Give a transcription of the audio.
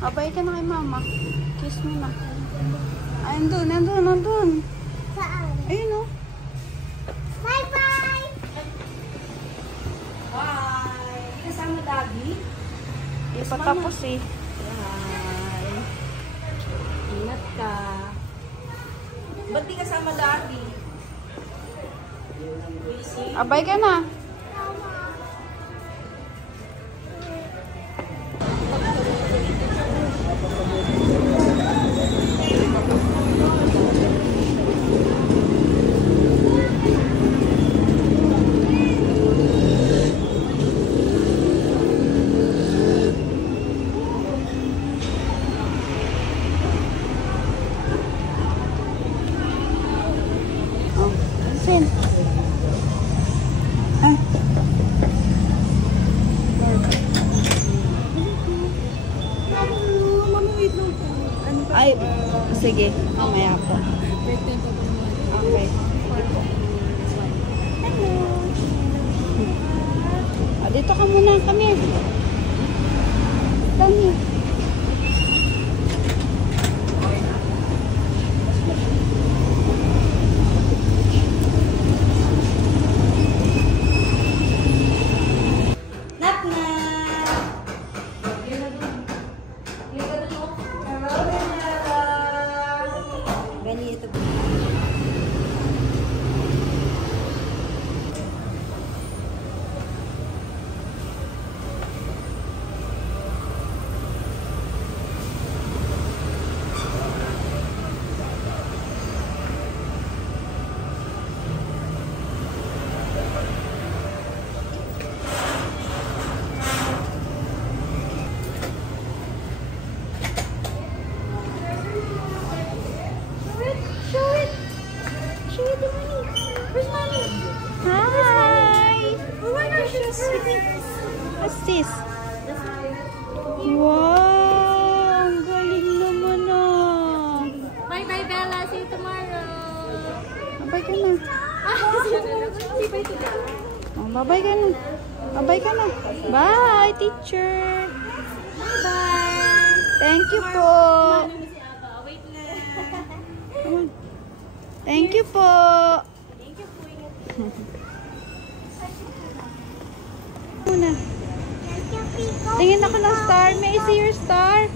Abay ka na kay mama. Kiss mo na. Ay, nandun. Saan? Ayun o. Bye-bye! Bye! Kasama Daddy? Di pa tapos eh. Bye! Ingat ka. Ba't di kasama Daddy? Busy? Abay ka na. Sin. Ay. Ay, sige. Mamaya po. Okay. Hello. Dito ka muna. Come here. Come here. Hi! Oh my gosh, it's What's this? Wow! Ang galing naman ah! Bye-bye, Bella. See you tomorrow. Babay ka na. Oh, babay ka na. Babay ka na. Bye, teacher! Bye. Thank you po! Wait na. Come on. Thank you po! Thank you po. Muna. Thank you, Pico. Tingin ako ng star. May I see your star?